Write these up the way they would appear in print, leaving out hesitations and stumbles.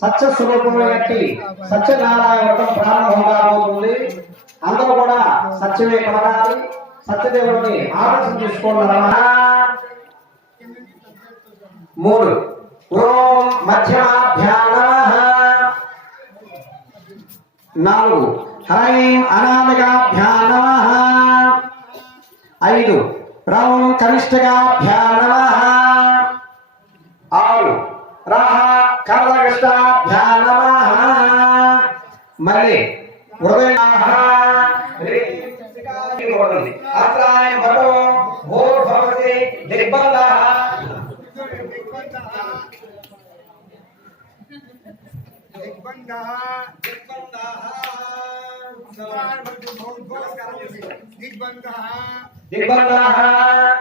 సత్య స్వరూపమైనట్టి సత్యనారాయణ వ్రతం ప్రారంభం కాబోతుంది. అందరూ కూడా సత్యమే పలకాలి, సత్యదేవుడిని ఆదర్శం తీసుకోండి. 3 ఓం మధ్యమాభ్యాం నమః. 4 హ్రైం అనామికాభ్యాం నమః. 5 రౌం కనిష్ఠకాభ్యాం నమః. 6 రహ కర్దకృష్ణాభ్యాం నమః. మళ్ళీ హృదయాః అత్రాయ భటో భోర్ భవతి దిగ్బంధః.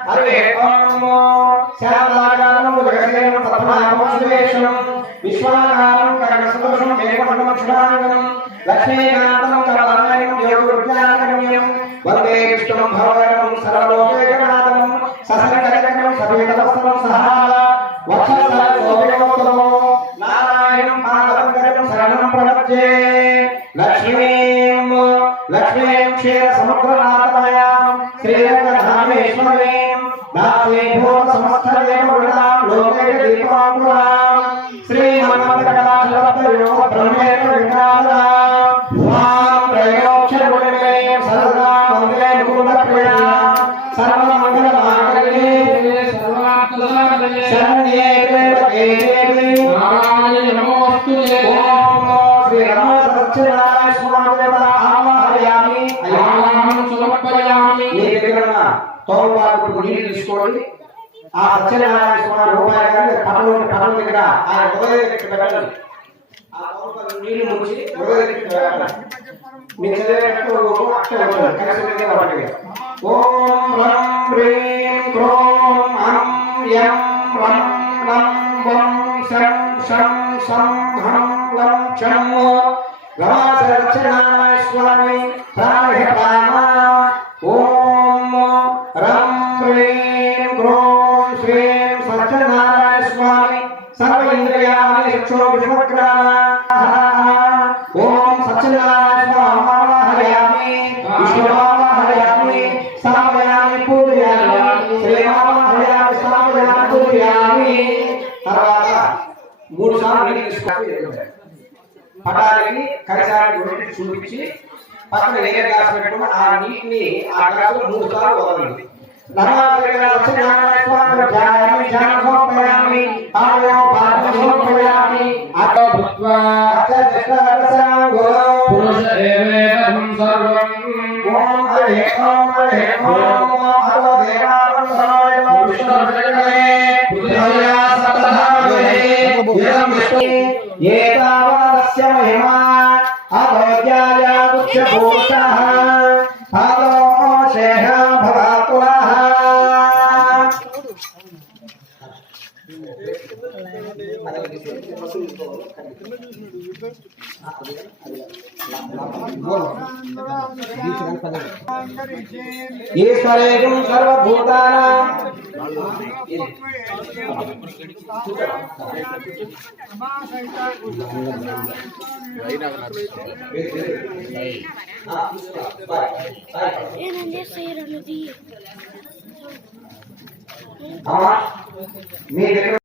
హరే ఓం శ్యామలాకారం జగదేవం పద్మనాభం సురేశం విశ్వాకారం కనకసదృశం మేఘమండలక్షణాంగం లక్ష్మీకాంతం కమలానయం యోగవిజ్ఞానగమ్యం వందే విష్ణుం భవనం సర్వలోకైకనాథం ససంకటకం సభేతవస్త్రం సహా వక్షస్థలశోభితోత్తమో నారాయణం పాదపంకజం శరణం ప్రపద్యే. లక్ష్మీం క్షీరసముద్రనాథమయాం శ్రీరంగధామేశ్వరీం నాథేభూత సమస్తదేవవృతాం లోకైకదీపాంకురాం శ్రీమన్మథకటాక్షరత్నయోగ బ్రహ్మేణ విజ్ఞానాం మాం త్రయోక్షరగుణమే సర్వదా వందే ముకుందప్రియా సర్వమంగళమాంగళ్యే శరణ్యే త్ర్యంబకే దేవి నారాయణి నమోస్తుతే. ఓం శ్రీ రమ సత్యనారాయణ స్వామి దేవత ఆవాహయామి అయామహం సమర్పయామి. ఈ దగ్గర తోపాకు నీళ్ళు తీసుకోండి. ఆ సత్యనారాయణ స్వామి రూపాయలు పటం దగ్గర ఆ హృదయ దగ్గర పెట్టండి. ఆ తోపాకు నీళ్ళు ముంచి హృదయ దగ్గర పెట్టండి. మీ చదివేటప్పుడు అక్షరం కలిసి పట్టండి. ఓం రం హ్రీం క్రోం హం యం రం రం వం శం శం సం హం లం చం. సత్యనారాయణ స్వామి ప్రాణ. ఓం రం హ్రీం క్రోం శ్రీం సత్యనారాయణ స్వామి సర్వ ఇంద్రియాణి చక్షో విశ్వగ్రాహ. ఓం సత్యనారాయణ స్వామి విష్ణువాహయామి స్థాపయామి పూజయామి శ్రీరామహయామి స్థాపయామి పూజయామి. తర్వాత 3 సార్లు నీళ్ళు తీసుకోవాలి. పటాలకి కరిసారి చూపించి పక్కన ఏ గ్లాస్ పెట్టుకుని ఆ నీటిని ఆ గ్లాసులో 3 సార్లు వదలండి. ఏతావాస్య మహిమా అభోజ్యాయాగుచ్ఛభూషః అదో శేషం భవాతులః. ఈశ్వరేకం సర్వభూతానాం మీ దగ్గర